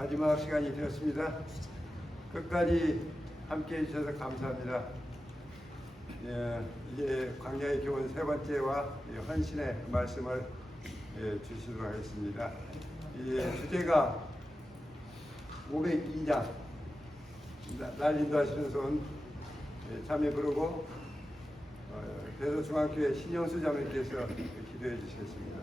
마지막 시간이 되었습니다. 끝까지 함께해 주셔서 감사합니다. 이제 광야의 교훈 세 번째와 헌신의 말씀을 주시도록 하겠습니다. 주제가 502장 날 인도하시는 손 참여 부르고 대서중앙교회 신영수 자매께서 기도해 주시겠습니다.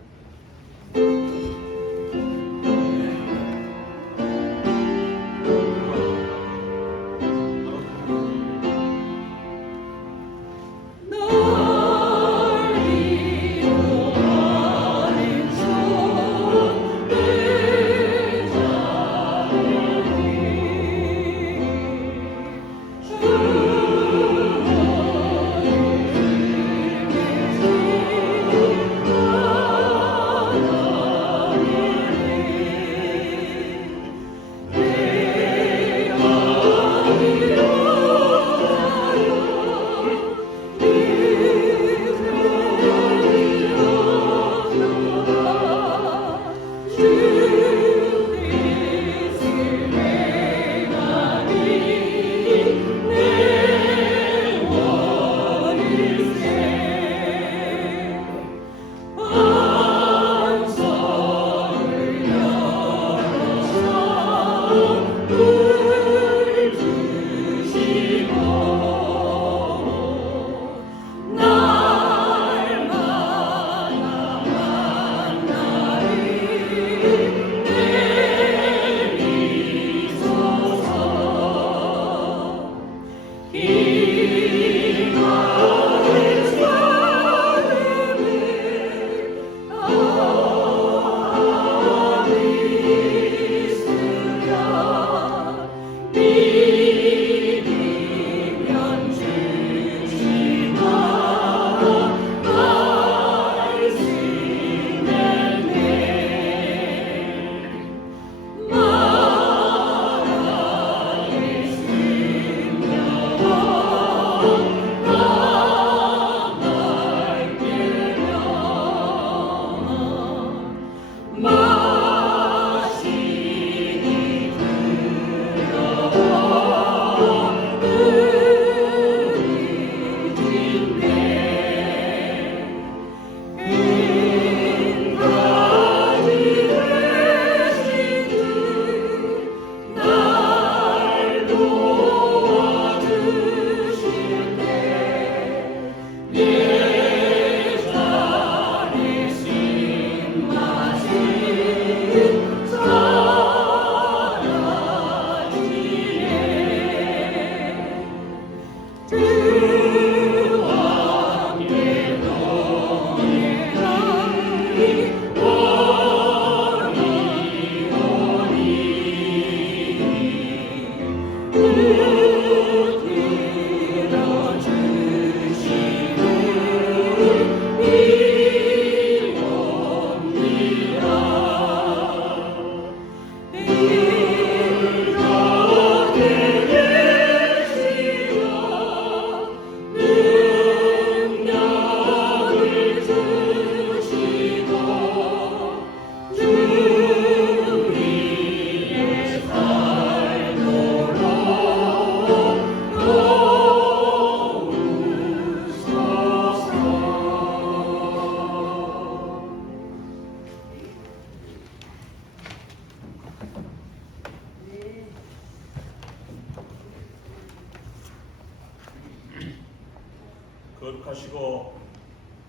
거룩하시고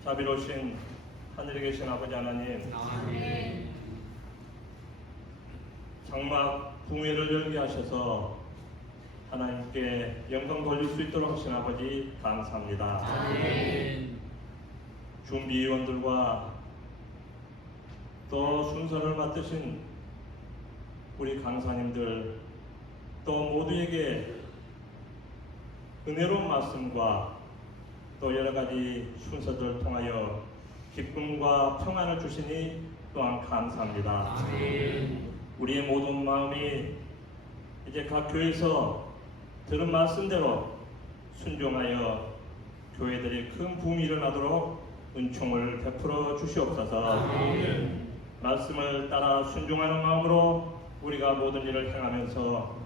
자비로우신 하늘에 계신 아버지 하나님, 아멘. 장막 붕괴를 열게 하셔서 하나님께 영광 돌릴 수 있도록 하신 아버지 감사합니다. 아멘. 준비위원들과 또 순서를 맡으신 우리 강사님들 또 모두에게 은혜로운 말씀과 또 여러가지 순서들을 통하여 기쁨과 평안을 주시니 또한 감사합니다. 아멘. 우리의 모든 마음이 이제 각 교회에서 들은 말씀대로 순종하여 교회들이 큰 부흥이 일어나도록 은총을 베풀어 주시옵소서. 아멘. 말씀을 따라 순종하는 마음으로 우리가 모든 일을 행하면서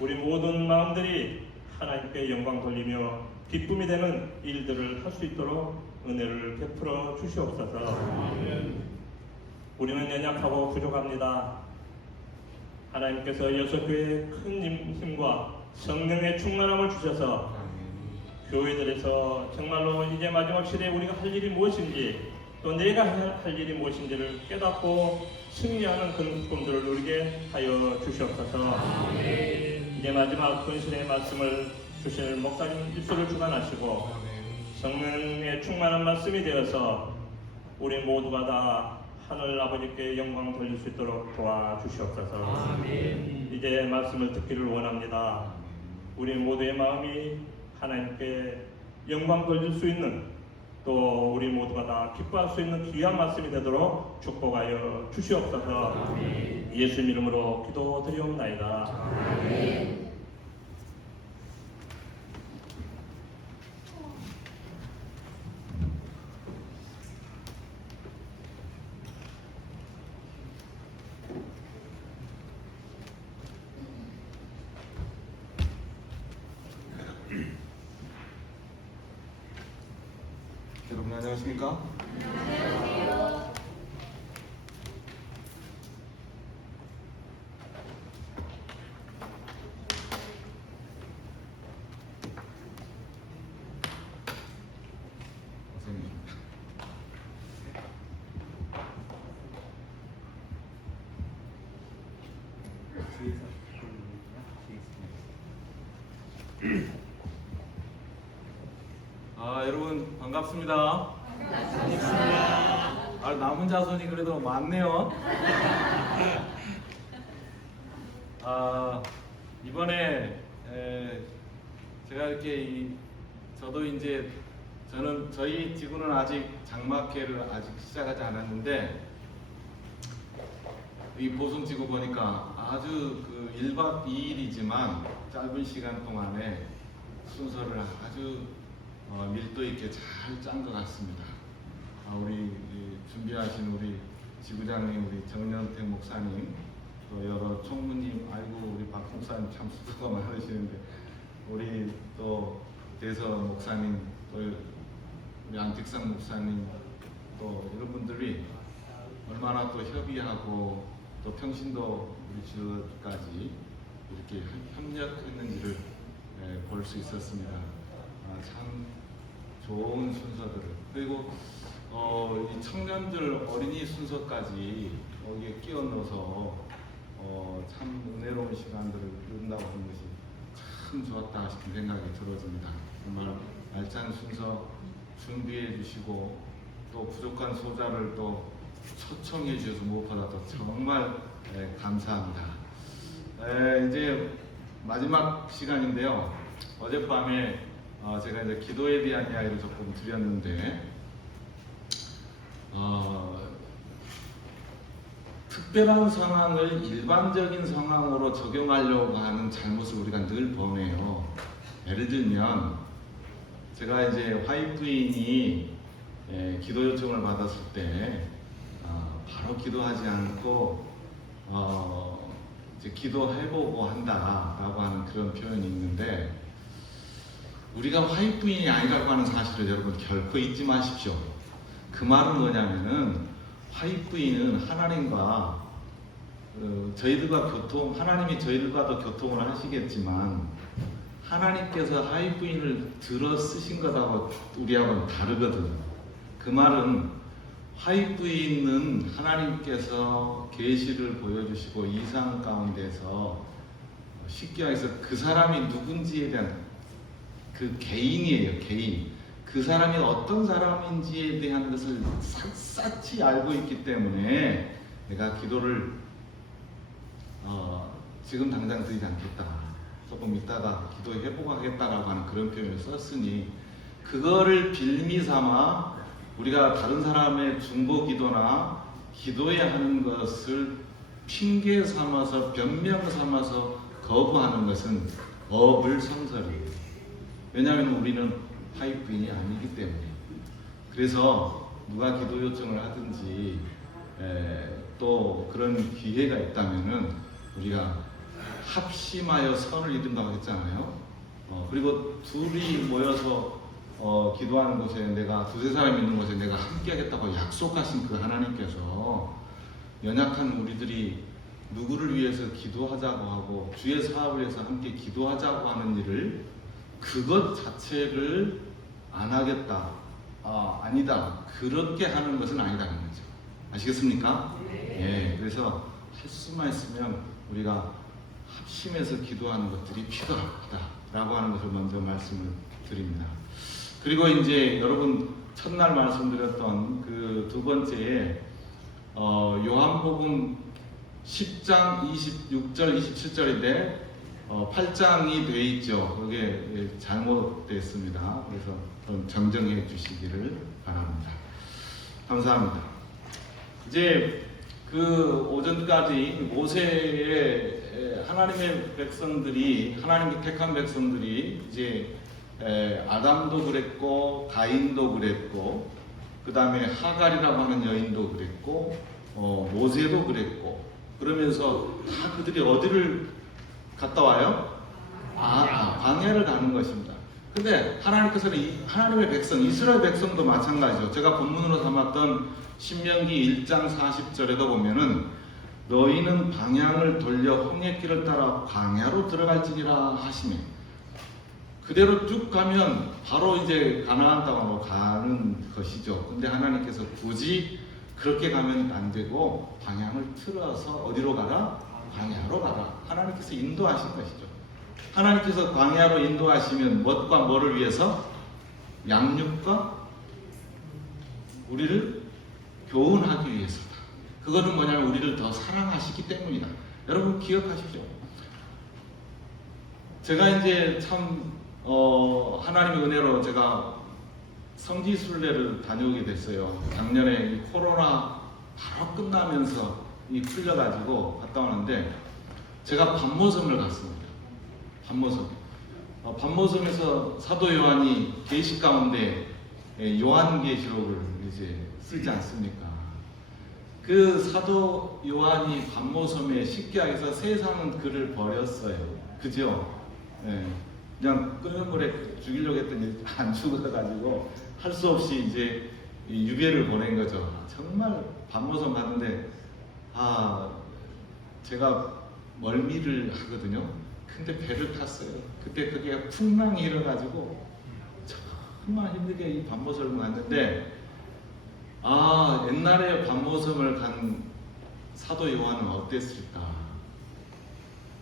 우리 모든 마음들이 하나님께 영광 돌리며 기쁨이 되는 일들을 할 수 있도록 은혜를 베풀어 주시옵소서. 우리는 연약하고 부족합니다. 하나님께서 여섯교회에 큰 힘과 성령의 충만함을 주셔서 교회들에서 정말로 이제 마지막 시대에 우리가 할 일이 무엇인지 또 내가 할 일이 무엇인지를 깨닫고 승리하는 그런 꿈들을 누리게 하여 주시옵소서. 이제 마지막 근신의 말씀을 주실 목사님 입술을 주관하시고 성령의 충만한 말씀이 되어서 우리 모두가 다 하늘 아버지께 영광 돌릴 수 있도록 도와주시옵소서. 이제 말씀을 듣기를 원합니다. 우리 모두의 마음이 하나님께 영광 돌릴 수 있는 또 우리 모두가 다 기뻐할 수 있는 귀한 말씀이 되도록 축복하여 주시옵소서. 예수 이름으로 기도드리옵나이다. 여러분 안녕하십니까? 선생님. 여러분 반갑습니다. 남은 자손이 그래도 많네요. 이번에 제가 이렇게 저도 이제 저희 지구는 아직 장막회를 아직 시작하지 않았는데 이 보성지구 보니까 아주 그 1박 2일이지만 짧은 시간 동안에 순서를 아주 밀도 있게 잘 짠 것 같습니다. 우리 준비하신 우리 지구장님, 우리 정년택 목사님, 또 여러 총무님, 아이고 우리 박 목사님 참 수고가 많으시는데 우리 또 대선 목사님, 또 우리 안택상 목사님, 또 이런 분들이 얼마나 또 협의하고 또 평신도 우리 지역까지 이렇게 협력했는지를 볼 수 있었습니다. 참 좋은 순서들을 그리고 이 청년들 어린이 순서까지 여기에 끼워 넣어서 참 은혜로운 시간들을 이룬다고 하는 것이 참 좋았다 싶은 생각이 들어집니다. 정말 알찬 순서 준비해 주시고 또 부족한 소자를 또 초청해 주셔서 무엇보다 또 정말 감사합니다. 이제 마지막 시간인데요. 어젯밤에 제가 이제 기도에 대한 이야기를 조금 드렸는데 특별한 상황을 일반적인 상황으로 적용하려고 하는 잘못을 우리가 늘 범해요. 예를 들면 제가 이제 화이트인이 기도 요청을 받았을 때 바로 기도하지 않고 이제 기도해보고 한다라고 하는 그런 표현이 있는데 우리가 화이트인이 아니라고 하는 사실을 여러분 결코 잊지 마십시오. 그 말은 뭐냐면은 화이트인은 하나님과 하나님이 저희들과도 교통을 하시겠지만 하나님께서 화이트인을 들어 쓰신 것하고 우리하고는 다르거든. 그 말은 화이트인은 하나님께서 계시를 보여주시고 이상 가운데서 쉽게 말해서 그 사람이 누군지에 대한 그 개인이에요. 개인. 그 사람이 어떤 사람인지에 대한 것을 샅샅이 알고 있기 때문에 내가 기도를 지금 당장 드리지 않겠다. 조금 있다가 기도해보고 하겠다라고 하는 그런 표현을 썼으니 그거를 빌미 삼아 우리가 다른 사람의 중보 기도나 기도해야 하는 것을 핑계 삼아서 변명 삼아서 거부하는 것은 어불성설이에요. 왜냐하면 우리는 화이트인이 아니기 때문에. 그래서 누가 기도 요청을 하든지 또 그런 기회가 있다면은 우리가 합심하여 선을 이룬다고 했잖아요. 그리고 둘이 모여서 기도하는 곳에 내가 두세 사람 있는 곳에 내가 함께 하겠다고 약속하신 그 하나님께서 연약한 우리들이 누구를 위해서 기도하자고 하고 주의 사업을 위해서 함께 기도하자고 하는 일을 그것 자체를 안 하겠다, 아니다, 그렇게 하는 것은 아니다는 거죠. 아시겠습니까? 예, 그래서 할 수만 있으면 우리가 합심해서 기도하는 것들이 필요하다라고 하는 것을 먼저 말씀을 드립니다. 그리고 이제 여러분 첫날 말씀드렸던 그 두 번째에 요한복음 10장 26절 27절인데 8장이 돼 있죠. 그게 잘못됐습니다. 그래서 좀 정정해 주시기를 바랍니다. 감사합니다. 이제 그 오전까지 모세의 하나님의 백성들이, 하나님의 택한 백성들이 이제 아담도 그랬고 가인도 그랬고 그 다음에 하갈이라고 하는 여인도 그랬고 모세도 그랬고 그러면서 다 그들이 어디를 갔다 와요? 광야를 가는 것입니다. 근데 하나님께서는 하나님의 백성, 이스라엘 백성도 마찬가지죠. 제가 본문으로 삼았던 신명기 1장 40절에도 보면은 너희는 방향을 돌려 홍해길을 따라 광야로 들어갈지니라 하시며 그대로 쭉 가면 바로 이제 가나안 땅으로 가는 것이죠. 근데 하나님께서 굳이 그렇게 가면 안 되고 방향을 틀어서 어디로 가라? 광야로 가라. 하나님께서 인도하신 것이죠. 하나님께서 광야로 인도하시면 무엇과 뭐를 위해서? 양육과 우리를 교훈하기 위해서다. 그거는 뭐냐면 우리를 더 사랑하시기 때문이다. 여러분 기억하십시오. 제가 이제 참 하나님의 은혜로 제가 성지순례를 다녀오게 됐어요. 작년에 이 코로나 바로 끝나면서 풀려가지고 갔다 오는데 제가 반모섬을 갔습니다. 반모섬. 반모섬에서 사도 요한이 계시 가운데 요한계시록을 이제 쓰지 않습니까? 그 사도 요한이 반모섬에 십계학에서 세상은 그를 버렸어요. 그죠? 예. 그냥 끓는 물에 죽이려고 했더니 안 죽어가지고 할 수 없이 이제 유배를 보낸 거죠. 정말 반모섬 갔는데 제가 멀미를 하거든요. 근데 배를 탔어요. 그때 그게 풍랑이 일어가지고 정말 힘들게 이 반모섬을 갔는데 옛날에 반모섬을 간 사도 요한은 어땠을까?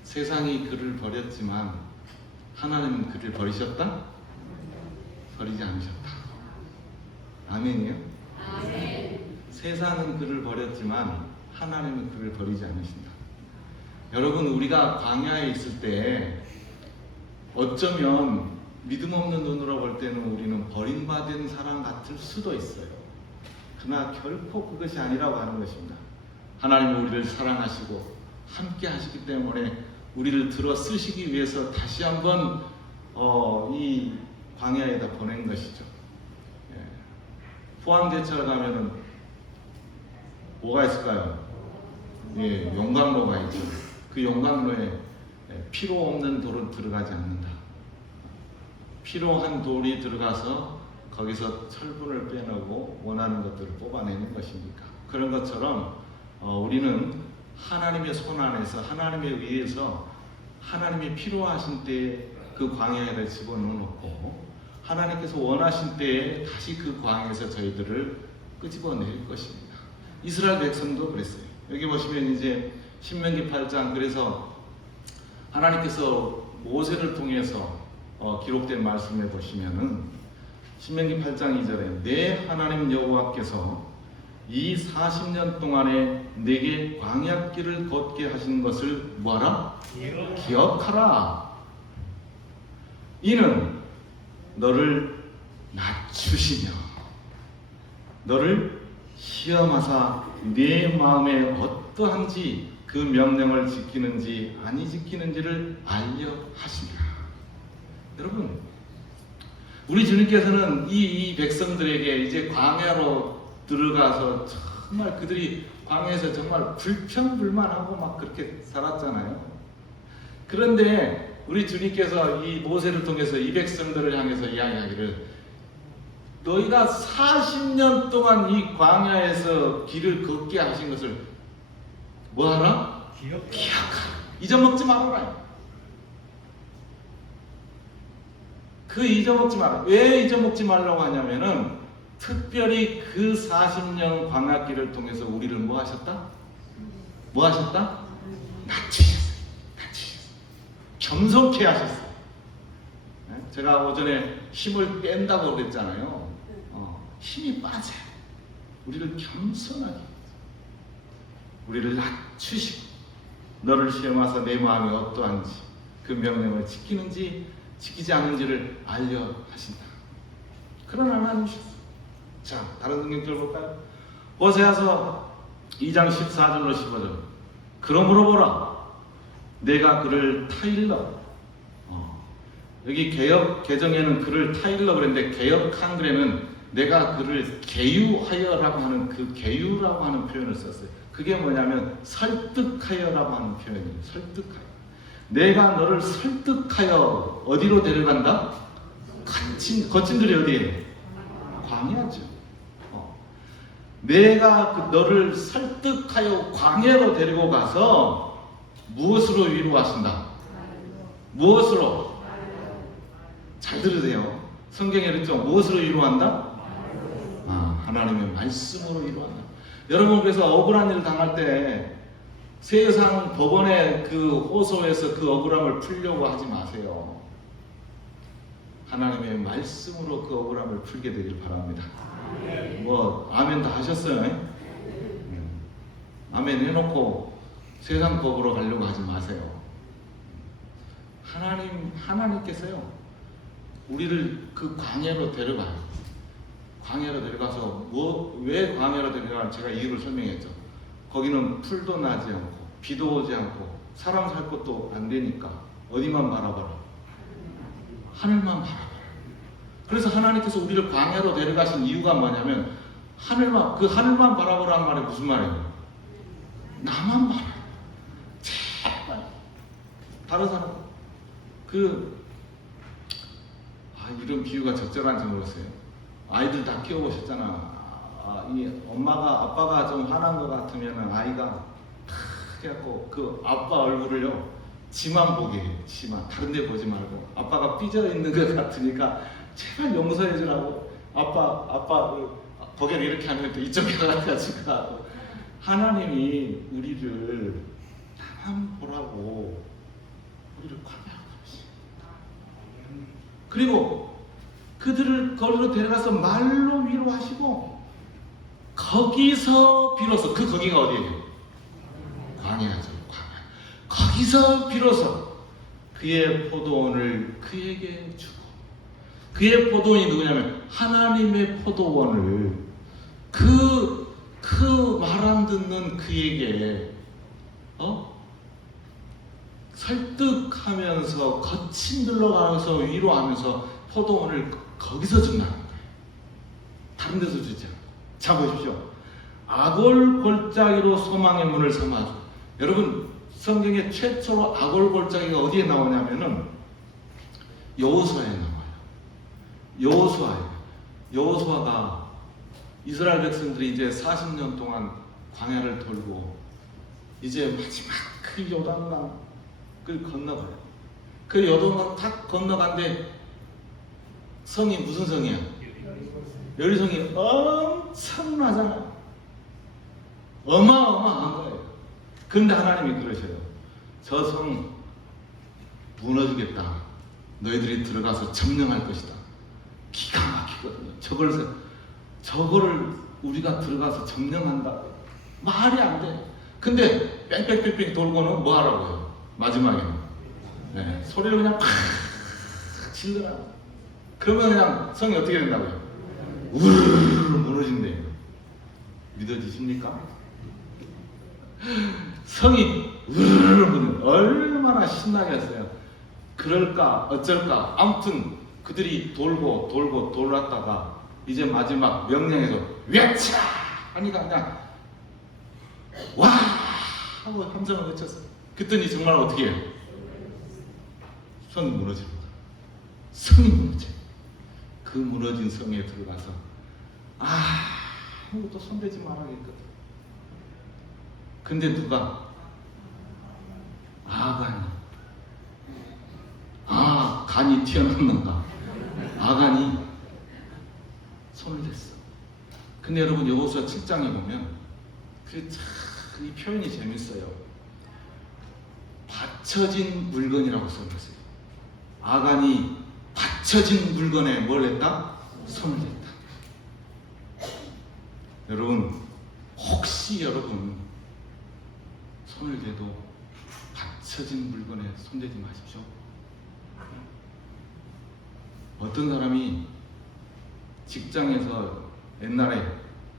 세상이 그를 버렸지만 하나님은 그를 버리셨다? 버리지 않으셨다. 아멘이요? 아멘. 세상은 그를 버렸지만 하나님은 그를 버리지 않으신다. 여러분 우리가 광야에 있을 때 어쩌면 믿음 없는 눈으로 볼 때는 우리는 버림받은 사람 같을 수도 있어요. 그러나 결코 그것이 아니라고 하는 것입니다. 하나님은 우리를 사랑하시고 함께 하시기 때문에 우리를 들어 쓰시기 위해서 다시 한번 이 광야에다 보낸 것이죠. 포항제철 가면은 뭐가 있을까요? 용광로가 있죠. 그 용광로에 피로 없는 돌은 들어가지 않는다. 피로한 돌이 들어가서 거기서 철분을 빼내고 원하는 것들을 뽑아내는 것입니까? 그런 것처럼 우리는 하나님의 손 안에서 하나님에 의해서 하나님이 필요하신 때에 그 광야에다 집어넣어놓고 하나님께서 원하신 때에 다시 그 광야에서 저희들을 끄집어낼 것입니다. 이스라엘 백성도 그랬어요. 여기 보시면 이제 신명기 8장 그래서 하나님께서 모세를 통해서 기록된 말씀에 보시면은 신명기 8장 2절에 내 하나님 여호와께서 이 40년 동안에 내게 광야길을 걷게 하신 것을 뭐하라? 기억하라. 이는 너를 낮추시며 너를 시험하사 네 마음에 어떠한지 그 명령을 지키는지 아니 지키는지를 알려 하시니라. 여러분 우리 주님께서는 이 백성들에게 이제 광야로 들어가서 정말 그들이 광야에서 정말 불평불만하고 막 그렇게 살았잖아요. 그런데 우리 주님께서 이 모세를 통해서 이 백성들을 향해서 이야기하기를 너희가 40년 동안 이 광야에서 길을 걷게 하신 것을 뭐하라? 기억하라. 잊어먹지 말아라. 그 잊어먹지 마라. 왜 잊어먹지 말라고 하냐면은 특별히 그 40년 광야길을 통해서 우리를 뭐 하셨다? 뭐 하셨다? 낮추셨어요. 겸손케 하셨어요. 제가 오전에 힘을 뺀다고 그랬잖아요. 힘이 빠져요. 우리를 겸손하게, 우리를 낮추시고 너를 시험하사 내 마음이 어떠한지 그 명령을 지키는지 지키지 않는지를 알려 하신다. 그런 하나님이셨어요. 자, 다른 성경절 볼까요? 호세아서 2장 14절로 15절. 그러므로 보라, 내가 그를 타일러. 여기 개역 개정에는 그를 타일러 그랬는데 개역 한글에는 내가 그를 개유하여라고 하는 그 개유라고 하는 표현을 썼어요. 그게 뭐냐면 설득하여라고 하는 표현이에요. 설득하여. 내가 너를 설득하여 어디로 데려간다? 거친 들이 어디예요? 광야죠. 내가 너를 설득하여 광야로 데리고 가서 무엇으로 위로하신다? 무엇으로? 잘 들으세요. 성경에 그랬죠? 무엇으로 위로한다? 하나님의 말씀으로 위로한다. 여러분, 그래서 억울한 일을 당할 때 세상 법원의 그 호소에서 그 억울함을 풀려고 하지 마세요. 하나님의 말씀으로 그 억울함을 풀게 되길 바랍니다. 뭐 아멘 다 하셨어요? 아멘 해놓고 세상 법으로 가려고 하지 마세요. 하나님께서요 우리를 그 광야로 데려가요. 광야로 데려가서 왜 광야로 데려가는지 제가 이유를 설명했죠. 거기는 풀도 나지 않고 비도 오지 않고 사람 살 것도 안 되니까 어디만 바라봐라? 하늘만 바라봐라. 그래서 하나님께서 우리를 광야로 데려가신 이유가 뭐냐면 하늘만 바라보라는 말이 무슨 말이에요? 나만 바라. 제발. 다른 사람 이런 비유가 적절한지 모르겠어요. 아이들 다 키워보셨잖아. 아빠가 좀 화난 것 같으면 아이가 그래갖고 그 아빠 얼굴을요 지만 보게 해요. 지만 다른 데 보지 말고 아빠가 삐져 있는 것 같으니까 제발 용서해 주라고 아빠 고개를 이렇게 하면 또 이쪽에 가가지고 하고. 하나님이 우리를 나만 보라고 우리를 광야로 가시. 그리고 그들을 거기로 데려가서 말로 위로하시고 거기서 비로소 거기가 어디예요? 광야죠. 광야. 거기서 비로소 그의 포도원을 그에게 주고, 그의 포도원이 누구냐면 하나님의 포도원을 그 말 안 듣는 그에게 설득하면서 거친 들로 가면서 위로하면서 포도원을 거기서 준다는 거예요. 다른 데서 주지 않아요. 자 보십시오. 아골골짜기로 소망의 문을 삼아줘. 여러분 성경에 최초로 아골골짜기가 어디에 나오냐면은 여호수아에 나와요. 여호수아가 이스라엘 백성들이 이제 40년 동안 광야를 돌고 이제 마지막 그 요단강을 건너가요. 그 요단강 딱 건너간데 성이 무슨 성이야? 여리성이 엄청나잖아요. 어마어마한 거예요. 그런데 하나님이 그러셔요. 저 성 무너지겠다. 너희들이 들어가서 점령할 것이다. 기가 막히거든요. 저거를 우리가 들어가서 점령한다. 말이 안 돼. 근데 뺑뺑뺑뺑 돌고는 뭐 하라고요? 마지막에는 소리를 그냥 팍 질러라. 그러면 그냥 성이 어떻게 된다고요? 우르르 무너진대요. 믿어지십니까? 성이 우르르 무너져. 얼마나 신나게 했어요. 그럴까 어쩔까 아무튼 그들이 돌고 돌았다가 이제 마지막 명령에서 외쳐 하니까 그냥 와 하고 함성을 외쳤어요. 그랬더니 정말 어떻게 해요? 성이 무너집니다. 성이 무너져. 그 무너진 성에 들어가서 아무것도 손대지 말아야겠거든. 근데 누가? 간이 튀어나왔는가? 아간이 손을 댔어. 근데 여러분 여호수아 7장에 보면 이 표현이 재밌어요. 받쳐진 물건이라고 써놨어요. 아간이 받쳐진 물건에 뭘 했다? 손을 댔다. 여러분 혹시 여러분 손을 대도 받쳐진 물건에 손대지 마십시오. 어떤 사람이 직장에서 옛날에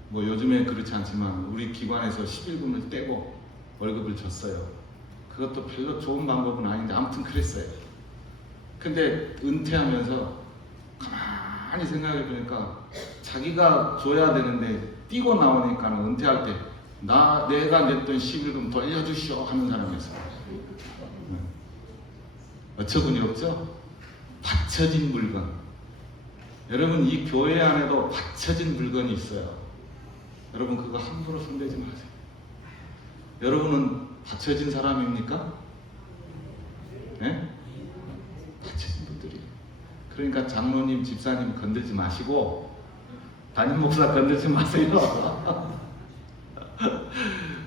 뭐 요즘에 그렇지 않지만 우리 기관에서 11분을 떼고 월급을 줬어요. 그것도 별로 좋은 방법은 아닌데 아무튼 그랬어요. 근데 은퇴하면서 가만히 생각해 보니까 자기가 줘야 되는데 뛰고 나오니까 은퇴할 때 내가 냈던 11금 돌려주시오 하는 사람이었어요. 어처구니 없죠? 받쳐진 물건. 여러분 이 교회 안에도 받쳐진 물건이 있어요. 여러분 그거 함부로 손대지 마세요. 여러분은 받쳐진 사람입니까? 네? 받쳐진 분들이에요. 그러니까 장로님, 집사님 건들지 마시고 담임 목사 건들지 마세요.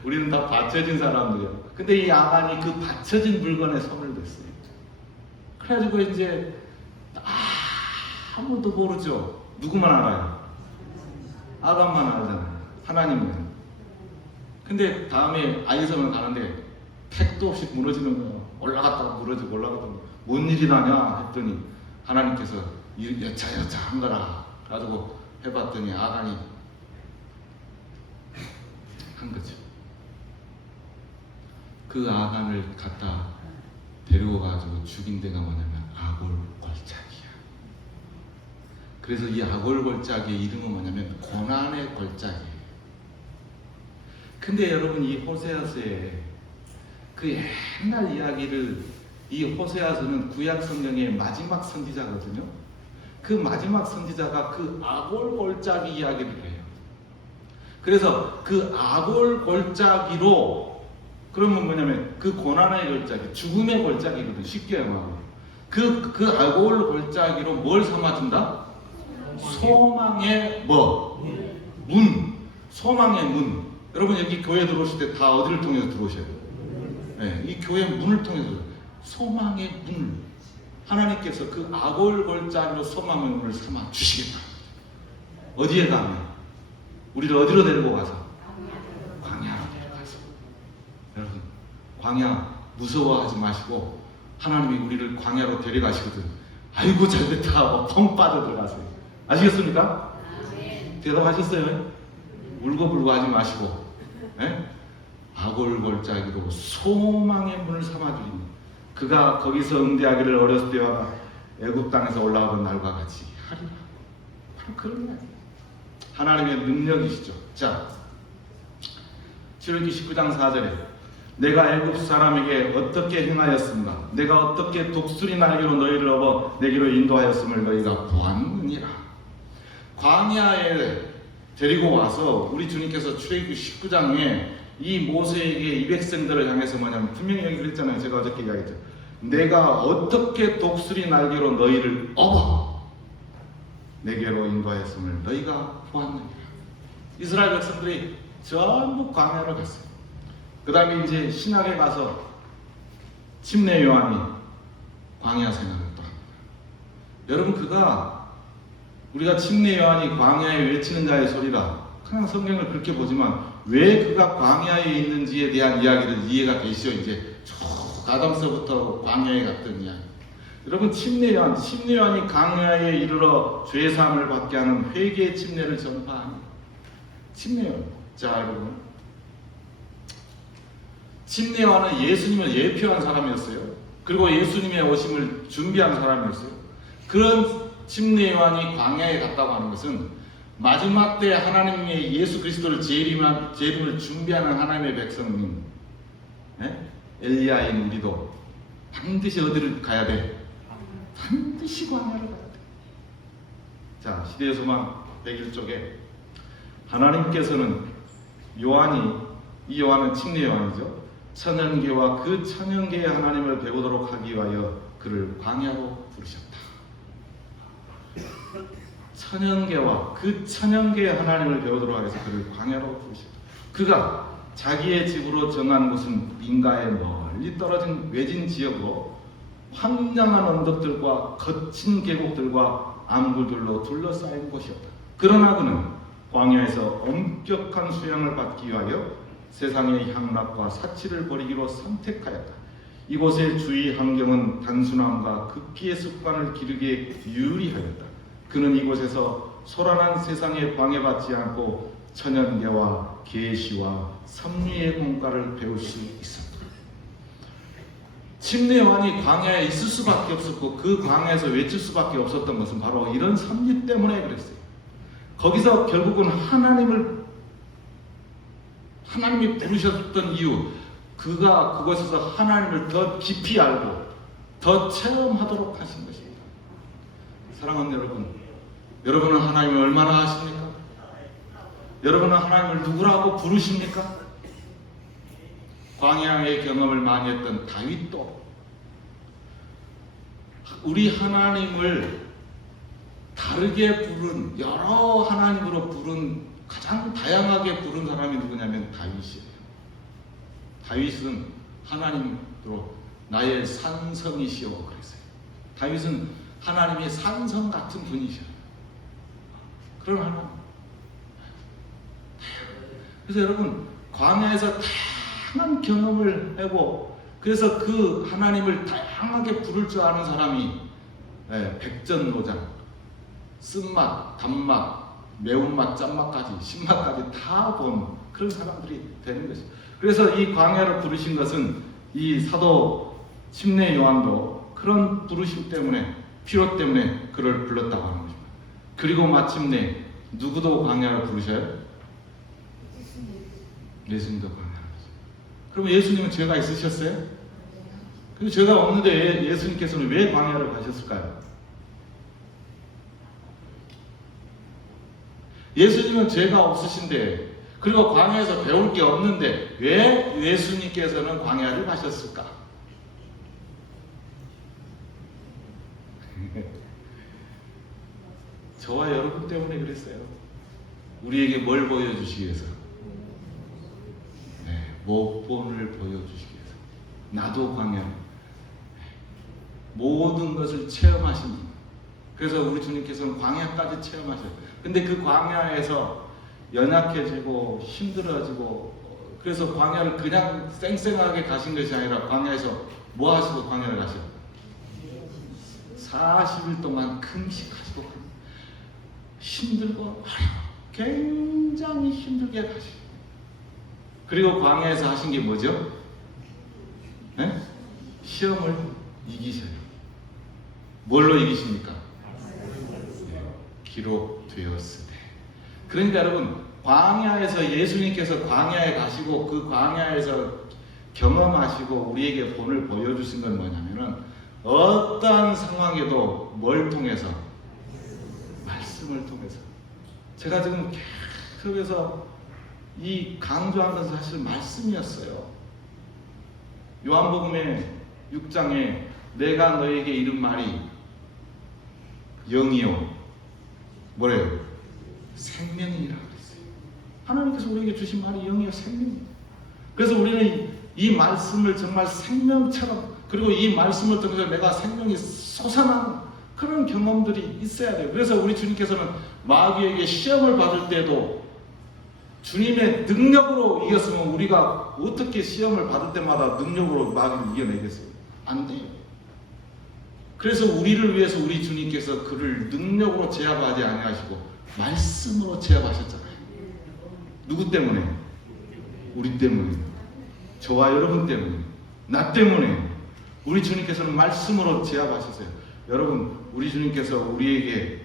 우리는 다 받쳐진 사람들이에요. 근데 이 아간이 그 받쳐진 물건에 손을 댔어요. 그래가지고 이제 아무도 모르죠. 누구만 알아요? 아간만 알잖아요. 하나님은. 근데 다음에 아이성을 가는데 택도 없이 무너지는 거예요. 올라갔다가 무너지고 올라갔다가 뭔 일이 나냐 했더니 하나님께서 여차 한 거라 가지고 해봤더니 아간이 한 거죠. 그 아간을 갖다 데리고 가지고 죽인 데가 뭐냐면 아골골짜기야. 그래서 이 아골골짜기의 이름은 뭐냐면 고난의 골짜기예요. 근데 여러분 이 호세아서에 그 옛날 이야기를 이 호세아서는 구약 성경의 마지막 선지자거든요. 그 마지막 선지자가 그 아골골짜기 이야기를 해요. 그래서 그 아골골짜기로 그러면 뭐냐면 그 고난의 골짜기, 죽음의 골짜기거든. 쉽게 말하면 그 아골골짜기로 뭘 삼아준다? 소망의 문. 소망의 문. 여러분 여기 교회 들어오실 때 다 어디를 통해서 들어오셔야 돼요? 네, 이 교회 문을 통해서 소망의 문. 하나님께서 그 아골골짜기로 소망의 문을 삼아 주시겠다. 어디에 가면? 우리를 어디로 데리고 가서? 광야로 데려가서. 여러분 광야 무서워하지 마시고 하나님이 우리를 광야로 데려가시거든. 아이고 잘됐다 하고 펑 빠져 들어가세요. 아시겠습니까? 대답하셨어요? 울고불고 하지 마시고 아골골짜기로 소망의 문을 삼아주리니 그가 거기서 응대하기를 어렸을 때와 애굽 땅에서 올라오던 날과 같이 하리라. 바로 그런 거예요. 하나님의 능력이시죠. 자, 출애굽기 19장 4절에 내가 애굽 사람에게 어떻게 행하였습니다. 내가 어떻게 독수리 날개로 너희를 업어 내게로 인도하였음을 너희가 보았느니라. 광야에 데리고 와서 우리 주님께서 출애굽기 19장에 이 모세에게 이 백성들을 향해서 뭐냐면 분명히 여기 그랬잖아요. 제가 어저께 이야기했죠. 내가 어떻게 독수리 날개로 너희를 업어 내게로 인도하였음을 너희가 보았느니라. 이스라엘 백성들이 전부 광야를 갔어요. 그 다음에 이제 신학에 가서 침례 요한이 광야 생활을 또 합니다. 여러분 그가 우리가 침례 요한이 광야에 외치는 자의 소리라 그냥 성경을 그렇게 보지만 왜 그가 광야에 있는지에 대한 이야기를 이해가 되시죠. 이제 쭉 아담서부터 광야에 갔던 이야기. 여러분 침례 요한이 광야에 이르러 죄사함을 받게 하는 회개의 침례를 전파하는 침례 요한. 자 여러분 침례 요한은 예수님을 예표한 사람이었어요. 그리고 예수님의 오심을 준비한 사람이었어요. 그런 침례 요한이 광야에 갔다고 하는 것은 마지막 때 하나님의 예수 그리스도를 재림을 준비하는 하나님의 백성님, 엘리야인 우리도 반드시 어디를 가야 돼? 반드시 광야를 가야 돼. 자, 시대의 소망 101쪽에 하나님께서는 이 요한은 침례 요한이죠. 천연계와 그 천연계의 하나님을 배우도록 하기 위하여 그를 광야로 부르셨다. 천연계와 그 천연계의 하나님을 배우도록 하여서 그를 광야로 부르셨다. 그가 자기의 집으로 정한 곳은 인가에 멀리 떨어진 외진 지역으로 황량한 언덕들과 거친 계곡들과 암굴들로 둘러싸인 곳이었다. 그러나 그는 광야에서 엄격한 수양을 받기 위하여 세상의 향락과 사치를 버리기로 선택하였다. 이곳의 주위 환경은 단순함과 극기의 습관을 기르기에 유리하였다. 그는 이곳에서 소란한 세상에 방해받지 않고 천연계와 계시와 섭리의 공과를 배울 수 있었다. 침례 요한이 광야에 있을 수밖에 없었고 그 광야에서 외칠 수밖에 없었던 것은 바로 이런 섭리 때문에 그랬어요. 거기서 결국은 하나님이 부르셨던 이유, 그가 그곳에서 하나님을 더 깊이 알고 더 체험하도록 하신 것입니다. 사랑하는 여러분, 여러분은 하나님을 얼마나 아십니까? 여러분은 하나님을 누구라고 부르십니까? 광야의 경험을 많이 했던 다윗도 우리 하나님을 다르게 부른, 여러 하나님으로 부른, 가장 다양하게 부른 사람이 누구냐면 다윗이에요. 다윗은 하나님으로 나의 산성이시오 그랬어요. 다윗은 하나님의 산성 같은 분이셔요. 그런 하나님. 그래서 여러분, 광야에서 다양한 경험을 하고, 그래서 그 하나님을 다양하게 부를 줄 아는 사람이 백전노장, 쓴맛, 단맛, 매운맛, 짠맛까지, 신맛까지 다 본 그런 사람들이 되는 것이죠. 그래서 이 광야를 부르신 것은 이 사도 침례 요한도 그런 부르심 때문에, 필요 때문에 그를 불렀다고 하는 것입니다. 그리고 마침내 누구도 광야를 부르셔요? 예수님도 광야를 부르셔요. 그러면 예수님은 죄가 있으셨어요? 그리고 죄가 없는데 예수님께서는 왜 광야를 가셨을까요? 예수님은 죄가 없으신데, 그리고 광야에서 배울 게 없는데 왜 예수님께서는 광야를 가셨을까? 저와 여러분 때문에 그랬어요. 우리에게 뭘 보여주시기 위해서? 목본을 보여주시기 위해서. 나도 광야, 모든 것을 체험하신 분. 그래서 우리 주님께서는 광야까지 체험하셨어요. 근데 그 광야에서 연약해지고 힘들어지고, 그래서 광야를 그냥 쌩쌩하게 가신 것이 아니라 광야에서 뭐 하시고 광야를 가셨어요? 40일 동안 금식하시고 힘들고 굉장히 힘들게 가시고, 그리고 광야에서 하신 게 뭐죠? 시험을 이기셔요. 뭘로 이기십니까? 기록되었으되. 그러니까 여러분, 광야에서 예수님께서 광야에 가시고 그 광야에서 경험하시고 우리에게 본을 보여주신 건 뭐냐면은, 어떠한 상황에도 뭘 통해서? 말씀을 통해서. 제가 지금 계속해서 이 강조한 것은 사실 말씀이었어요. 요한복음의 6장에 내가 너에게 이른 말이 영이요, 뭐래요? 생명이라 그랬어요. 하나님께서 우리에게 주신 말이 영이요, 생명이에요. 그래서 우리는 이 말씀을 정말 생명처럼, 그리고 이 말씀을 통해서 내가 생명이 솟아나는 그런 경험들이 있어야 돼요. 그래서 우리 주님께서는 마귀에게 시험을 받을 때도 주님의 능력으로 이겼으면 우리가 어떻게 시험을 받을 때마다 능력으로 마귀를 이겨내겠어요? 안 돼요. 그래서 우리를 위해서 우리 주님께서 그를 능력으로 제압하지 아니하시고 말씀으로 제압하셨잖아요. 누구 때문에? 우리 때문에. 저와 여러분 때문에. 나 때문에. 우리 주님께서는 말씀으로 제압하셨어요. 여러분, 우리 주님께서 우리에게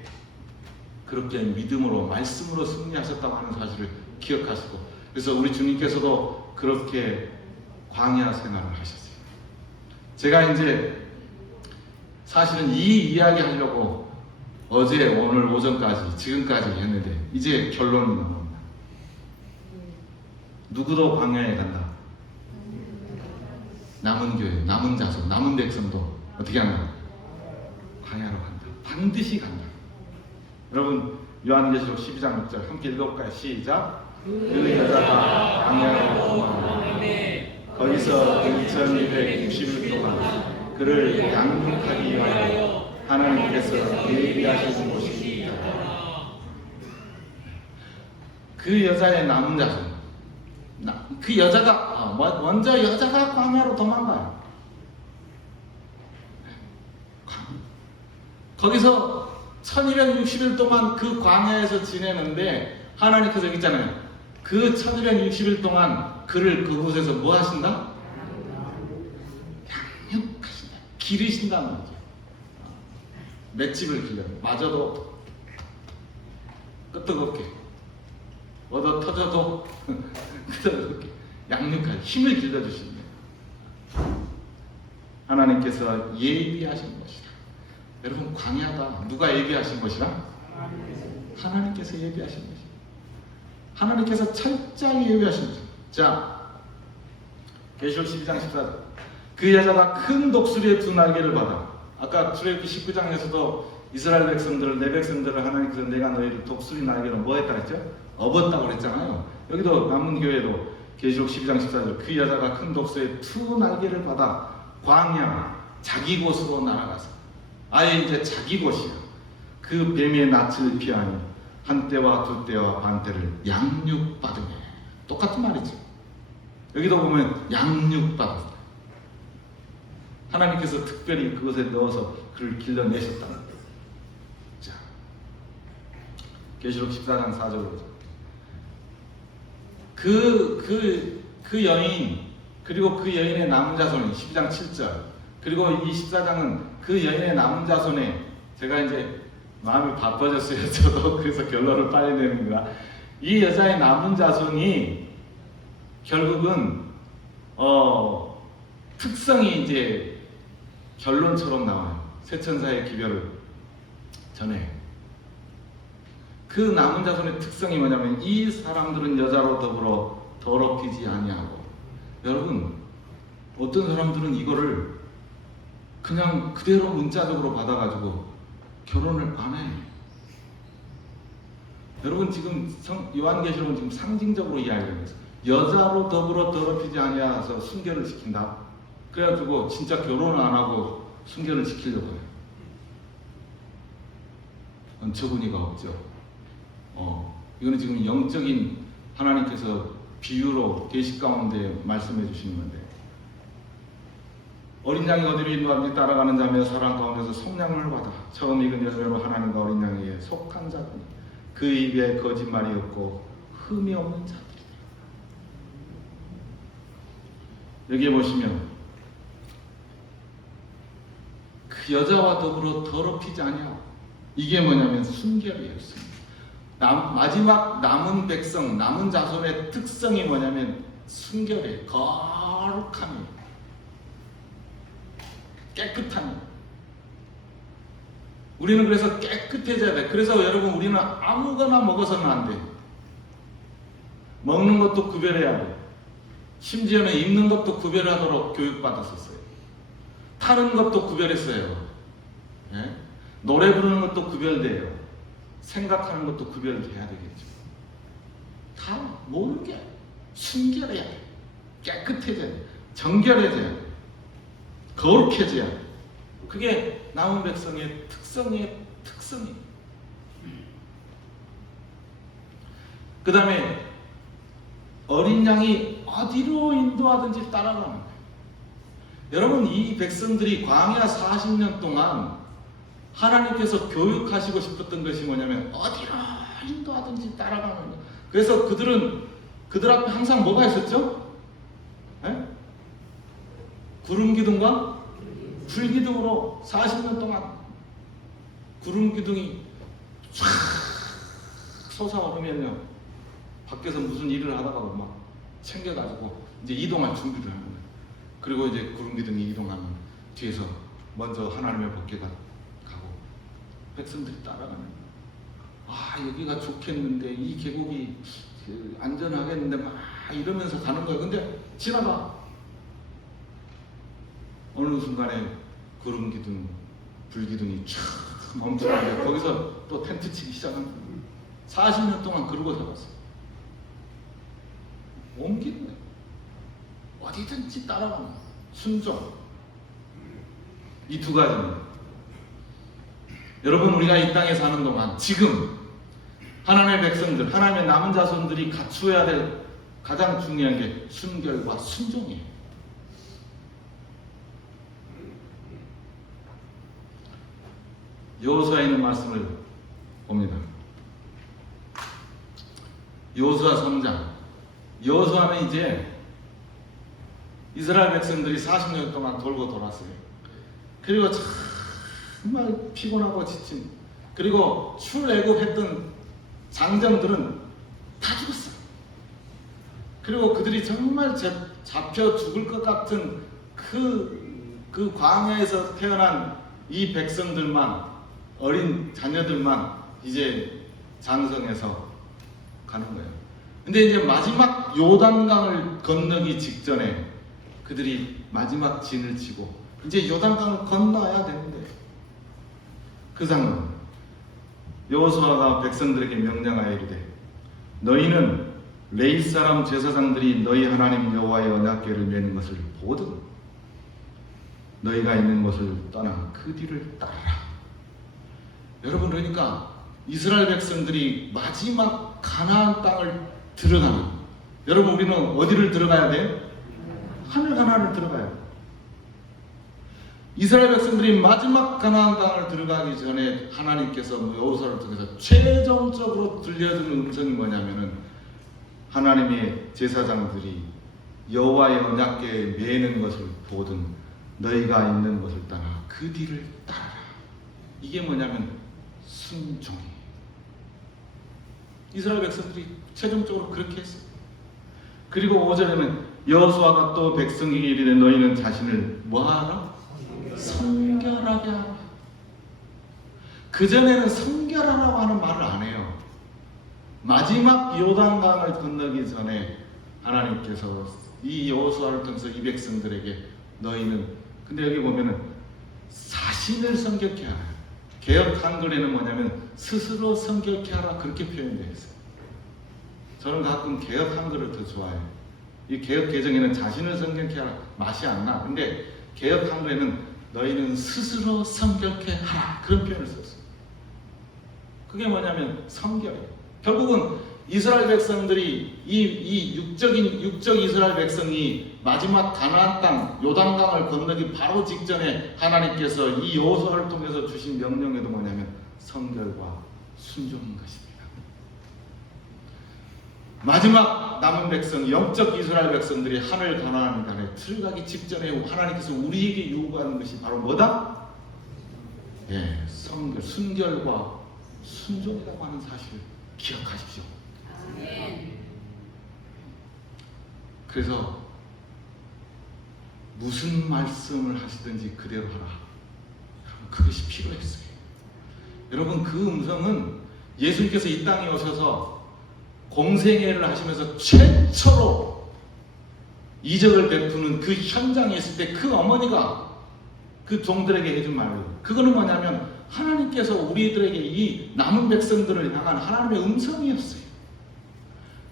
그렇게 믿음으로 말씀으로 승리하셨다고 하는 사실을 기억하시고, 그래서 우리 주님께서도 그렇게 광야 생활을 하셨어요. 제가 이제 사실은 이 이야기 하려고 어제 오늘 오전까지 지금까지 했는데 이제 결론이 나옵니다. 누구도 광야에 간다. 남은 교회, 남은 자손, 남은 백성도 어떻게 한다? 광야로 간다. 반드시 간다. 여러분 요한계시록 12장 6절 함께 읽어볼까요? 시작. 그 여자가 광야로 도망하며 거기서 2260일 동안 그를 양육하기 위하여 하나님께서 예비하신 곳이 있다. 그 여자의 남은 자손, 그 여자가 먼저 여자가 광야로 도망가요. 거기서 1260일 동안 그 광야에서 지내는데 하나님께서 여기 있잖아요. 그 1260일 동안 그를 그곳에서 뭐 하신다? 양육하신다. 기르신다는 거죠. 맷집을 길러. 마저도 끄떡없게 얻어 터져도 끄떡없게 양육할 힘을 길러주신다. 하나님께서 예비하신 것이다. 여러분 광야가 누가 예비하신 것이라? 하나님께서 예비하신 것이다. 하나님께서 철저히 예비하신 것이다. 자, 계시록 12장 14절. 그 여자가 큰 독수리의 두 날개를 받아. 아까 출애굽기 19장에서도 이스라엘 백성들을, 내 백성들을 하나님께서 내가 너희를 독수리 날개로 뭐 했다 그랬죠? 업었다고 그랬잖아요. 여기도 남은 교회도 계시록 12장 14절. 그 여자가 큰 독수리의 두 날개를 받아 광야 자기 곳으로 날아가서, 아예 이제 자기 곳이야. 그 뱀의 낯을 피하니 한 때와 두 때와 반 때를 양육받으며. 똑같은 말이죠. 여기도 보면 양육받았다. 하나님께서 특별히 그것에 넣어서 그를 길러내셨다. 자, 계시록 14장 4절로 그 여인, 그리고 그 여인의 남은 자손이 12장 7절, 그리고 이 14장은 그 여인의 남은 자손에, 제가 이제 마음이 바빠졌어요. 저도 그래서 결론을 빨리 내는 거야. 이 여자의 남은 자손이 결국은 특성이 이제 결론처럼 나와요. 세천사의 기별을 전에 그 남은 자손의 특성이 뭐냐면 이 사람들은 여자로 더불어 더럽히지 아니하고. 여러분 어떤 사람들은 이거를 그냥 그대로 문자적으로 받아가지고 결혼을 안 해. 여러분 지금 요한계시록은 지금 상징적으로 이야기를 했어요. 여자로 더불어 더럽히지 아니하여서 순결을 지킨다. 그래가지고 진짜 결혼을 안 하고 순결을 지키려고 해요. 어처구니가 없죠. 이거는 지금 영적인 하나님께서 비유로 계시 가운데 말씀해 주시는 건데, 어린 양이 어디로 인도하는지 따라가는 자며 사람 가운데서 속량을 받아 처음 익은 열매로 하나님과 어린 양에게 속한 자군, 그 입에 거짓말이 없고 흠이 없는 자들이다. 여기에 보시면 그 여자와 더불어 더럽히지 아니하고, 이게 뭐냐면 순결이에요. 마지막 남은 백성, 남은 자손의 특성이 뭐냐면 순결이에요. 거룩함이에요. 깨끗함이에요. 우리는 그래서 깨끗해져야 돼. 그래서 여러분 우리는 아무거나 먹어서는 안 돼. 먹는 것도 구별해야 돼. 심지어는 입는 것도 구별하도록 교육받았었어요. 타는 것도 구별했어요. 예? 노래 부르는 것도 구별돼요. 생각하는 것도 구별돼야 되겠죠. 다 모르게 순결해야 돼. 깨끗해져야 돼. 정결해져야 돼. 거룩해져야 돼. 그게 남은 백성의 특성이에요. 그 다음에 어린 양이 어디로 인도하든지 따라가는 거예요. 여러분 이 백성들이 광야 40년 동안 하나님께서 교육하시고 싶었던 것이 뭐냐면 어디로 인도하든지 따라가는 거예요. 그래서 그들 앞에 항상 뭐가 있었죠? 네? 구름기둥과 불기둥으로 40년 동안 구름기둥이 쫙 솟아오르면요 밖에서 무슨 일을 하다가 막 챙겨가지고 이제 이동할 준비를 하는 거예요. 그리고 이제 구름기둥이 이동하면 뒤에서 먼저 하나님의 법궤가 가고 백성들이 따라가는 거예요. 아 여기가 좋겠는데 이 계곡이 안전하겠는데 막 이러면서 가는 거예요. 근데 지나가 어느 순간에 구름기둥, 불기둥이 쫙 멈추는데 거기서 또 텐트 치기 시작한 거예요. 40년 동안 그러고 살았어요. 옮기는 거예요. 어디든지 따라가는 거예요. 순종. 이 두 가지입니다. 여러분 우리가 이 땅에 사는 동안 지금 하나님의 백성들, 하나님의 남은 자손들이 갖추어야 될 가장 중요한 게 순결과 순종이에요. 여호수아에 있는 말씀을 봅니다. 여호수아 3장. 여호수아는 이제 이스라엘 백성들이 40년 동안 돌고 돌았어요. 그리고 정말 피곤하고 지친, 그리고 출애굽했던 장정들은 다 죽었어요. 그리고 그들이 정말 잡혀 죽을 것 같은 그 광야에서 태어난 이 백성들만, 어린 자녀들만 이제 장성해서 가는 거예요. 근데 이제 마지막 요단강을 건너기 직전에 그들이 마지막 진을 치고 이제 요단강을 건너야 되는데 그 장면, 여호수아가 백성들에게 명령하여 이르되 너희는 레위 사람 제사장들이 너희 하나님 여호와의 언약궤를 메는 것을 보거든 너희가 있는 곳을 떠나 그 뒤를 따르라. 여러분 그러니까 이스라엘 백성들이 마지막 가나안 땅을 들어가는, 여러분 우리는 어디를 들어가야 돼요? 하늘 가나안을 들어가야 돼요. 이스라엘 백성들이 마지막 가나안 땅을 들어가기 전에 하나님께서 여호수아를 통해서 최종적으로 들려주는 음성이 뭐냐면은 하나님의 제사장들이 여호와의 언약궤에 매는 것을 보든 너희가 있는 것을 떠나 그 뒤를 따르라. 이게 뭐냐면 순종이에요. 이스라엘 백성들이 최종적으로 그렇게 했어요. 그리고 5절에는 여호수아가 또 백성에게 이르되 너희는 자신을 뭐하라? 성결하게 하라. 그전에는 성결하라고 하는 말을 안 해요. 마지막 요단강을 건너기 전에 하나님께서 이 여호수아를 통해서 이 백성들에게 너희는, 근데 여기 보면은 자신을 성결케 하라. 개역 한글에는 뭐냐면 스스로 성결케 하라 그렇게 표현되어 있어요. 저는 가끔 개역 한글을 더 좋아해요. 이 개역 개정에는 자신을 성결케 하라 맛이 안 나. 근데 개역 한글에는 너희는 스스로 성결케 하라 그런 표현을 썼어요. 그게 뭐냐면 성결이에요. 결국은 이스라엘 백성들이 이 육적 이스라엘 백성이 마지막 가나안 땅 요단강을 건너기 바로 직전에 하나님께서 이 여호수아를 통해서 주신 명령에도 뭐냐면 성결과 순종인 것입니다. 마지막 남은 백성, 영적 이스라엘 백성들이 하늘 가나안 땅에 들어가기 직전에 하나님께서 우리에게 요구하는 것이 바로 뭐다? 예, 성결, 순결과 순종이라고 하는 사실을 기억하십시오. 그래서 무슨 말씀을 하시든지 그대로 하라. 그것이 필요했어요. 여러분 그 음성은 예수님께서 이 땅에 오셔서 공생애를 하시면서 최초로 이적을 베푸는 그 현장에 있을 때 그 어머니가 그 종들에게 해준 말이에요. 그거는 뭐냐면 하나님께서 우리들에게 이 남은 백성들을 향한 하나님의 음성이었어요.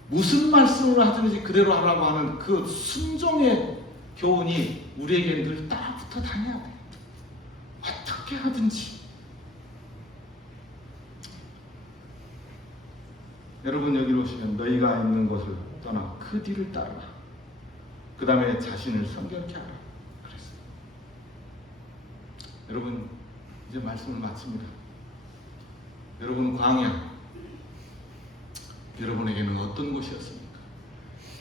무슨 말씀을 하든지 그대로 하라고 하는 그 순종의 교훈이 우리에게 늘 따라붙어 다녀야 돼요. 어떻게 하든지. 여러분 여기로 오시면 너희가 있는 곳을 떠나 그 뒤를 따르라. 그 다음에 자신을 성결케 하라. 그랬어요. 여러분 이제 말씀을 마칩니다. 여러분 광야 여러분에게는 어떤 곳이었습니까?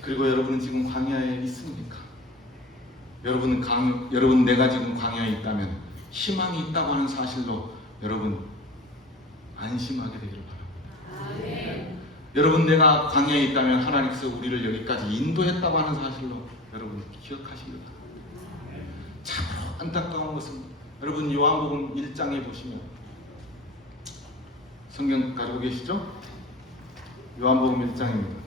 그리고 여러분은 지금 광야에 있습니까? 여러분 내가 지금 광야에 있다면 희망이 있다고 하는 사실로 여러분 안심하게 되기를 바랍니다. 여러분, 내가 광야에 있다면 하나님께서 우리를 여기까지 인도했다고 하는 사실로 여러분 기억하십니까? 참으로 안타까운 것은 여러분 요한복음 1장에 보시면, 성경 가지고 계시죠? 요한복음 1장입니다.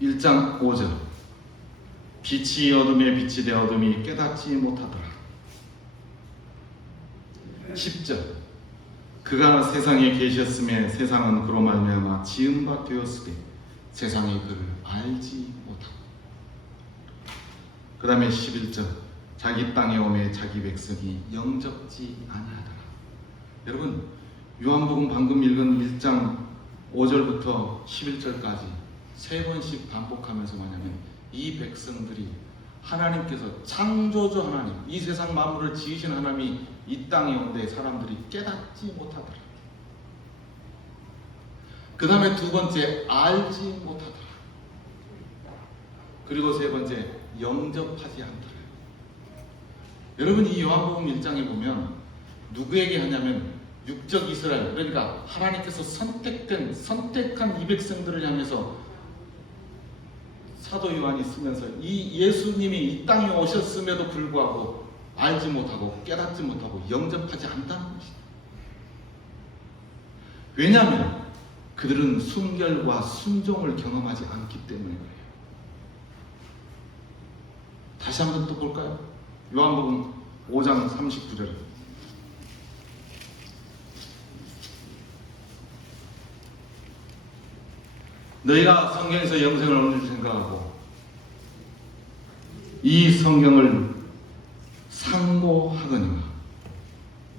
(1장 5절) 빛이 어둠에 빛이 되어 어둠이 깨닫지 못하더라. 10절 그가 세상에 계셨음에 세상은 그로 말미암아 지은 바 되었으되 세상이 그를 알지 못하고. 그 다음에 11절 자기 땅에 오매 자기 백성이 영접지 아니하더라. 여러분, 요한복음 방금 읽은 1장 5절부터 11절까지 세 번씩 반복하면서 뭐냐면, 이 백성들이 하나님께서 창조주 하나님, 이 세상 만물을 지으신 하나님이 이 땅에 온데 사람들이 깨닫지 못하더라. 그 다음에 두 번째, 알지 못하더라. 그리고 세 번째, 영접하지 않더라. 여러분, 이 요한복음 1장에 보면 누구에게 하냐면 육적 이스라엘, 그러니까 하나님께서 선택한 이 백성들을 향해서 사도 요한이 쓰면서 이 예수님이 이 땅에 오셨음에도 불구하고 알지 못하고 깨닫지 못하고 영접하지 않다는 것입니다. 왜냐하면 그들은 순결과 순종을 경험하지 않기 때문에 그래요. 다시 한번 또 볼까요? 요한복음 5장 39절 너희가 성경에서 영생을 얻는 줄 생각하고 이 성경을 상고하거니와.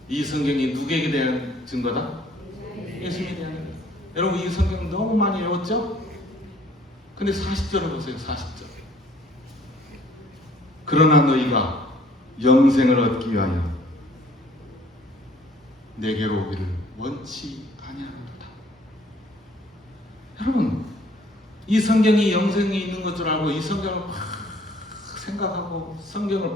이 성경이 누구에게 대한 증거다? 예수님에 대한. 여러분, 이 성경 너무 많이 외웠죠? 근데 40절을 보세요. 40절 그러나 너희가 영생을 얻기 위하여 내게로 오기를 원치 아니하노라. 여러분, 이 성경이 영생이 있는 것 줄 알고 이 성경을 막 생각하고 성경을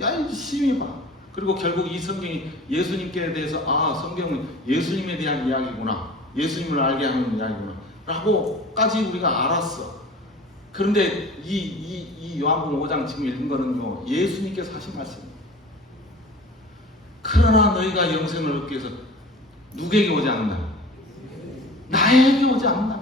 열심히 봐. 그리고 결국 이 성경이 예수님께 대해서 성경은 예수님에 대한 이야기구나, 예수님을 알게 하는 이야기구나 라고까지 우리가 알았어. 그런데 이 요한복음 5장 지금 읽은 거는요, 예수님께서 하신 말씀입니다. 그러나 너희가 영생을 얻기 위해서 누구에게 오지 않는다? 나에게 오지 않는다.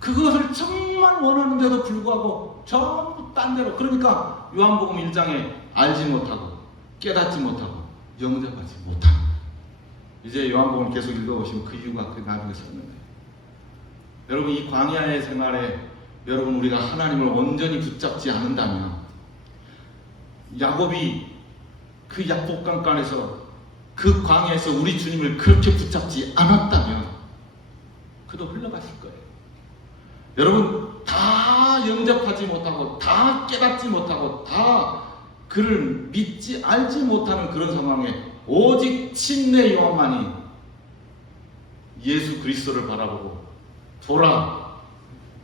그것을 정말 원하는데도 불구하고 전부 딴 데로. 그러니까 요한복음 1장에 알지 못하고 깨닫지 못하고 영접하지 못하는 거예요. 이제 요한복음을 계속 읽어보시면 그 이유가 그 나중에 설명해요. 여러분, 이 광야의 생활에 여러분 우리가 하나님을 온전히 붙잡지 않는다면, 야곱이 그 야복강간에서 그 광야에서 우리 주님을 그렇게 붙잡지 않았다면 그도 흘러갔을 거예요. 여러분, 다 영접하지 못하고 다 깨닫지 못하고 다 그를 믿지 알지 못하는 그런 상황에 오직 침례 요한만이 예수 그리스도를 바라보고 보라,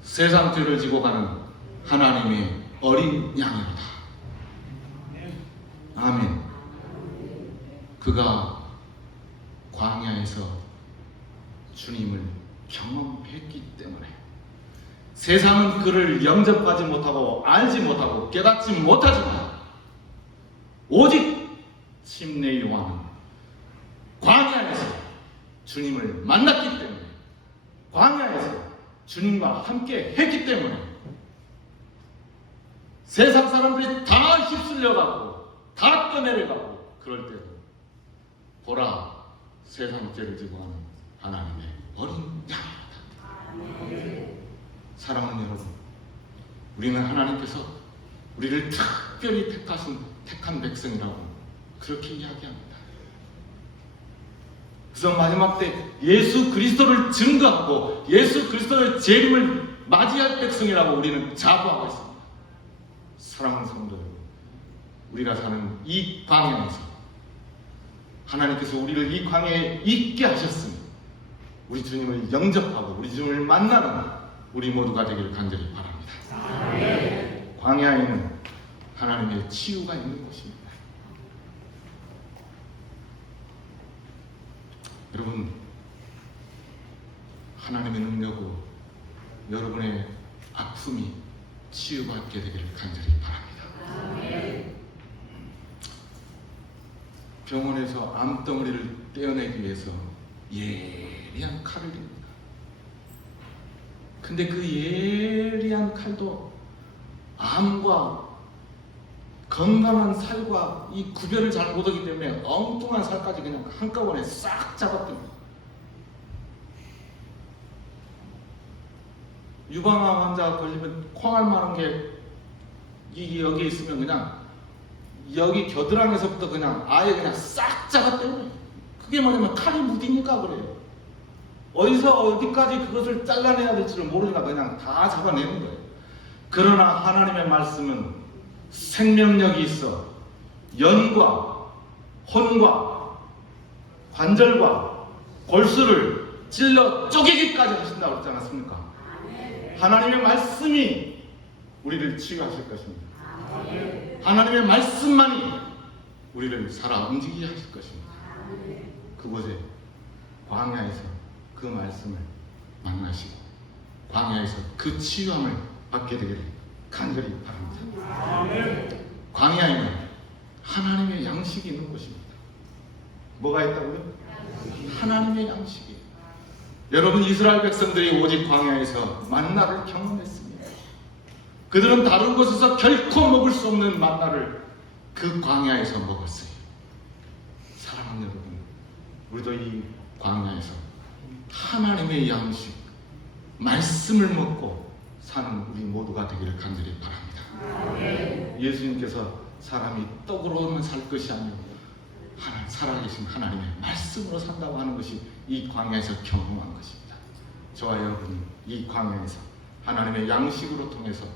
세상 죄를 지고 가는 하나님의 어린 양이로다. 아멘. 그가 광야에서 주님을 경험했기 때문에 세상은 그를 영접하지 못하고 알지 못하고 깨닫지 못하지만 오직 침례 요한은 광야에서 주님을 만났기 때문에, 광야에서 주님과 함께 했기 때문에 세상 사람들이 다 휩쓸려가고 다 떠내려가고 그럴 때도 보라, 세상 죄를 지고 가는 하나님의 어린 양이다. 사랑하는 여러분, 우리는 하나님께서 우리를 특별히 택한 백성이라고 그렇게 이야기합니다. 그래서 마지막 때 예수 그리스도를 증거하고 예수 그리스도의 재림을 맞이할 백성이라고 우리는 자부하고 있습니다. 사랑하는 성도 여러분, 우리가 사는 이 광야에서 하나님께서 우리를 이 광야에 있게 하셨으니 우리 주님을 영접하고 우리 주님을 만나는 우리 모두가 되기를 간절히 바랍니다. 광야에는 하나님의 치유가 있는 곳입니다. 여러분, 하나님의 능력으로 여러분의 아픔이 치유받게 되기를 간절히 바랍니다. 병원에서 암덩어리를 떼어내기 위해서 예리한 칼을 듭니다. 근데 그 예리한 칼도 암과 건강한 살과 이 구별을 잘 못하기 때문에 엉뚱한 살까지 그냥 한꺼번에 싹 잡아듭니다. 유방암 환자가 걸리면 콩알 만한 게 여기 있으면 그냥 여기 겨드랑이에서부터 그냥 아예 그냥 싹 잡아떼요. 그게 뭐냐면 칼이 무디니까 그래요. 어디서 어디까지 그것을 잘라내야 될지를 모르니까 그냥 다 잡아내는 거예요. 그러나 하나님의 말씀은 생명력이 있어 연과 혼과 관절과 골수를 찔러 쪼개기까지 하신다고 그러지 않았습니까? 하나님의 말씀이 우리를 치유하실 것입니다. 하나님의 말씀만이 우리를 살아 움직이게 하실 것입니다. 그곳에 광야에서 그 말씀을 만나시고 광야에서 그 치유함을 받게 되기를 간절히 바랍니다. 광야에는 하나님의 양식이 있는 곳입니다. 뭐가 있다고요? 하나님의 양식이. 여러분, 이스라엘 백성들이 오직 광야에서 만나를 경험했습니다. 그들은 다른 곳에서 결코 먹을 수 없는 만나를 그 광야에서 먹었어요. 사랑하는 여러분, 우리도 이 광야에서 하나님의 양식, 말씀을 먹고 사는 우리 모두가 되기를 간절히 바랍니다. 예수님께서 사람이 떡으로만 살 것이 아니고 살아계신 하나님의 말씀으로 산다고 하는 것이 이 광야에서 경험한 것입니다. 저와 여러분이 이 광야에서 하나님의 양식으로 통해서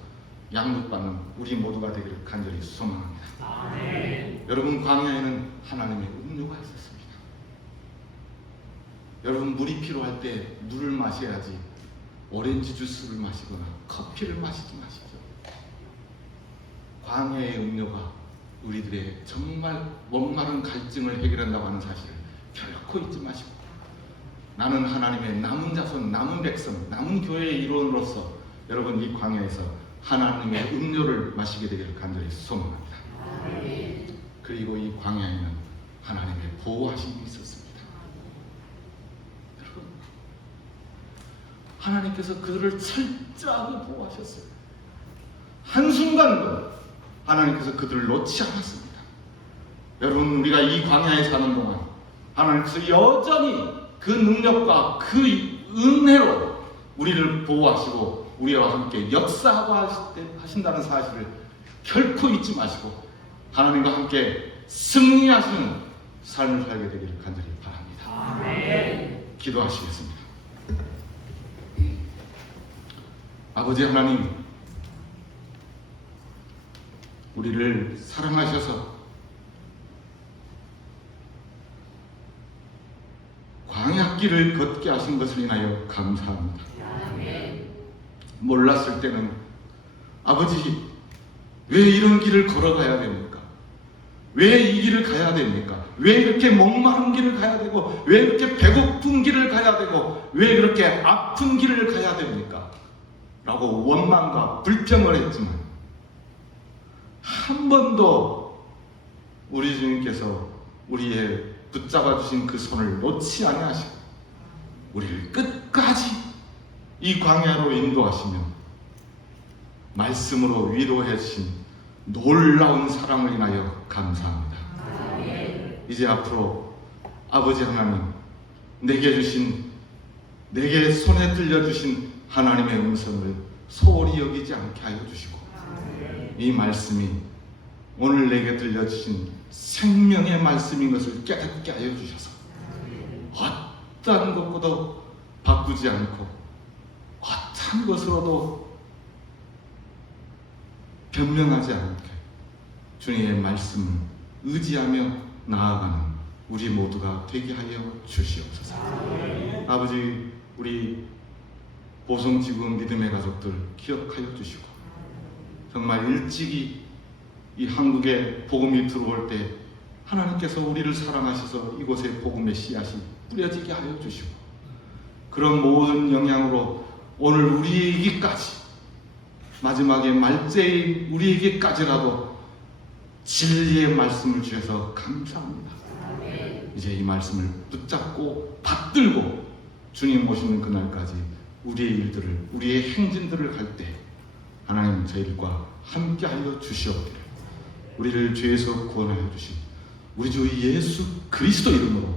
양육받는 우리 모두가 되기를 간절히 소망합니다. 여러분, 광야에는 하나님의 음료가 있었습니다. 여러분, 물이 필요할 때 물을 마셔야지 오렌지 주스를 마시거나 커피를 마시지 마시죠. 광야의 음료가 우리들의 정말 목마른 갈증을 해결한다고 하는 사실을 결코 잊지 마시고, 나는 하나님의 남은 자손, 남은 백성, 남은 교회의 일원으로서 여러분 이 광야에서 하나님의 음료를 마시게 되기를 간절히 소망합니다. 그리고 이 광야에는 하나님의 보호하심이 있었습니다. 여러분, 하나님께서 그들을 철저하게 보호하셨어요. 한순간도 하나님께서 그들을 놓지 않았습니다. 여러분, 우리가 이 광야에 사는 동안 하나님께서 여전히 그 능력과 그 은혜로 우리를 보호하시고 우리와 함께 역사하고 하신다는 사실을 결코 잊지 마시고 하나님과 함께 승리하시는 삶을 살게 되기를 간절히 바랍니다. 기도하시겠습니다. 아버지 하나님, 우리를 사랑하셔서 광야길을 걷게 하신 것을 인하여 감사합니다. 몰랐을 때는 아버지, 왜 이런 길을 걸어가야 됩니까? 왜 이 길을 가야 됩니까? 왜 이렇게 목마른 길을 가야 되고, 왜 이렇게 배고픈 길을 가야 되고, 왜 그렇게 아픈 길을 가야 됩니까? 라고 원망과 불평을 했지만 한 번도 우리 주님께서 우리의 붙잡아 주신 그 손을 놓지 아니하시고 우리를 끝까지 이 광야로 인도하시며 말씀으로 위로해 주신 놀라운 사랑을 인하여 감사합니다. 이제 앞으로 아버지 하나님, 내게 손에 들려주신 하나님의 음성을 소홀히 여기지 않게 하여 주시고, 이 말씀이 오늘 내게 들려주신 생명의 말씀인 것을 깨닫게 하여 주셔서 어떤 것보다 바꾸지 않고 어떤 것으로도 변명하지 않게 주님의 말씀을 의지하며 나아가는 우리 모두가 되게 하여 주시옵소서. 아버지, 우리 보성지구 믿음의 가족들 기억하여 주시고, 정말 일찍이 이 한국에 복음이 들어올 때 하나님께서 우리를 사랑하셔서 이곳에 복음의 씨앗이 뿌려지게 하여 주시고, 그런 모든 영향으로 오늘 우리에게까지, 마지막에 말제인 우리에게까지라도 진리의 말씀을 주셔서 감사합니다. 이제 이 말씀을 붙잡고 받들고 주님 오시는 그날까지 우리의 일들을, 우리의 행진들을 할 때 하나님 저희들과 함께 하여 주시옵기를 우리를 죄에서 구원하여 주신 우리 주 예수 그리스도 이름으로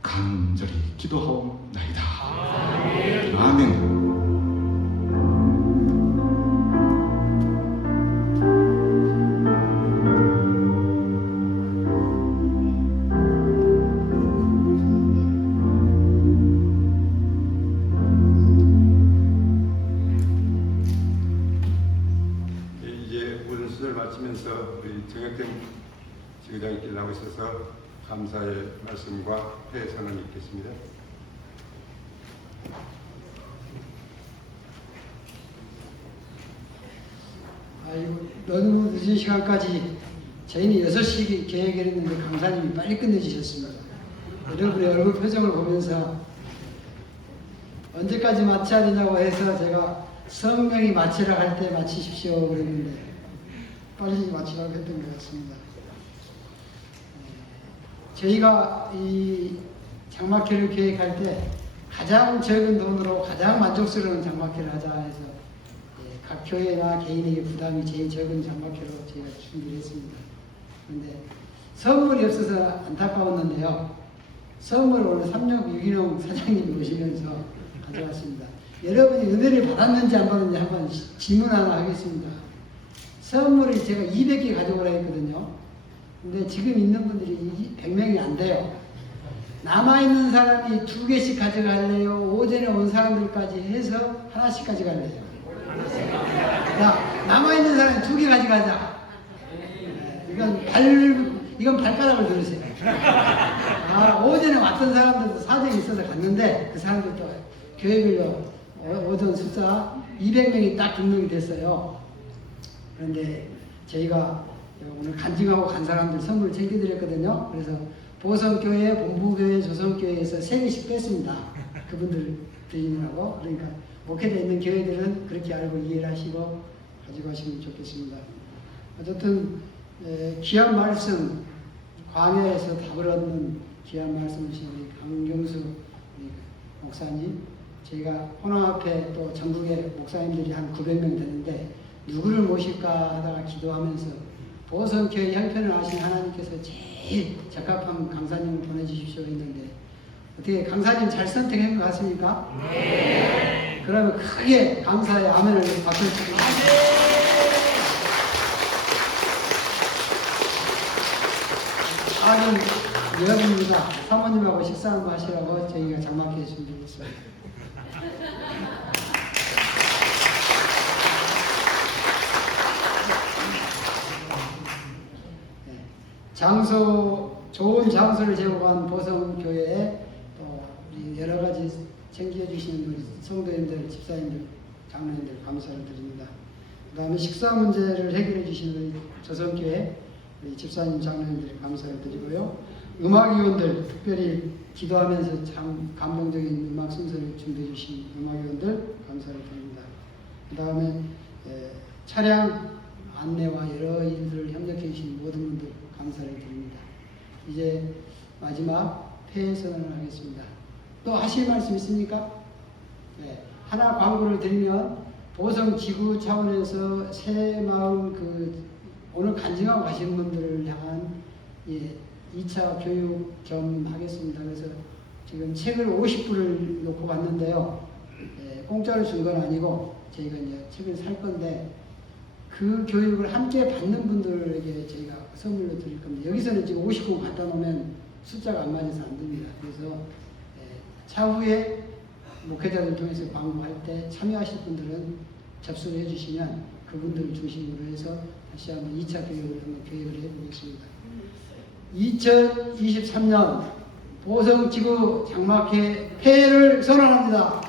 간절히 기도하옵나이다. 아멘. 이제 모든 수술 마치면서 우리 정혁된 지구장님께 나오고 있어서 감사의 말씀과 회선을 읽겠습니다. 아이고, 너무 늦은 시간까지 저희는 6시 계획했는데 강사님이 빨리 끝내주셨습니다. 여러분의 얼굴 표정을 보면서 언제까지 마쳐야 되냐고 해서 제가 성령이 마치라 할 때 마치십시오 그랬는데 빨리 마치라고 했던 것 같습니다. 저희가 이 장막회를 계획할 때 가장 적은 돈으로 가장 만족스러운 장막회를 하자 해서 각 교회나 개인에게 부담이 제일 적은 장막회로 저희가 준비를 했습니다. 그런데 선물이 없어서 안타까웠는데요. 선물을 오늘 36 유기농 사장님이 오시면서 가져왔습니다. 여러분이 은혜를 받았는지 안 받았는지 한번 질문 하나 하겠습니다. 선물을 제가 200개 가져오라 했거든요. 근데 지금 있는 분들이 100명이 안 돼요. 남아있는 사람이 2개씩 가져갈래요? 오전에 온 사람들까지 해서 하나씩 가져갈래요? 야, 남아있는 사람이 2개 가져가자. 이건 발가락을 들으세요. 아, 오전에 왔던 사람들도 사정이 있어서 갔는데 그 사람들도 교회별로 오전 숫자 200명이 딱 등록이 됐어요. 그런데 저희가 오늘 간증하고 간 사람들 선물 챙겨드렸거든요. 그래서 보성교회, 본부교회, 조성교회에서 3개씩 뺐습니다. 그분들 드리느라고. 그러니까 목회되어 있는 교회들은 그렇게 알고 이해를 하시고 가지고 가시면 좋겠습니다. 어쨌든 귀한 말씀, 광야에서 답을 얻는 귀한 말씀을 주신 우리 강경수 목사님, 저희가 호남 앞에 또 전국의 목사님들이 한 900명 되는데 누구를 모실까 하다가 기도하면서 보성교회 형편을 아신 하나님께서 제일 적합한 강사님을 보내주십시오 했는데 어떻게 강사님 잘 선택한 것 같습니까? 네. 그러면 크게 감사의 아멘을 받겠습니다. 아멘. 여러분입니다. 사모님하고 식사 한번 하시라고 저희가 장막회 준비했습니다. 장소, 좋은 장소를 제공한 보성교회에 또 우리 여러 가지 챙겨주시는 우리 성도님들, 집사님들, 장로님들 감사를 드립니다. 그 다음에 식사 문제를 해결해 주시는 우리 조성교회 우리 집사님, 장로님들 감사를 드리고요. 음악위원들, 특별히 기도하면서 참 감동적인 음악 순서를 준비해 주신 음악위원들 감사를 드립니다. 그 다음에 차량 안내와 여러 일들을 협력해 주신 모든 분들 감사를 드립니다. 이제 마지막 폐회 선언을 하겠습니다. 또 하실 말씀 있습니까? 네. 하나 광고를 드리면 보성지구 차원에서 새 마을 오늘 간증하고 가신 분들을 향한 2차 교육 겸 하겠습니다. 그래서 지금 책을 50부를 놓고 왔는데요. 공짜로 준 건 아니고 저희가 이제 책을 살 건데 그 교육을 함께 받는 분들에게 저희가 선물로 드릴 겁니다. 여기서는 지금 50권 갖다 놓으면 숫자가 안 맞아서 안 됩니다. 그래서 차후에 목회자들 통해서 광고할 때 참여하실 분들은 접수를 해주시면 그분들을 중심으로 해서 다시 한번 2차 교육을 한번 계획을 해보겠습니다. 2023년 보성지구 장막회 폐회를 선언합니다.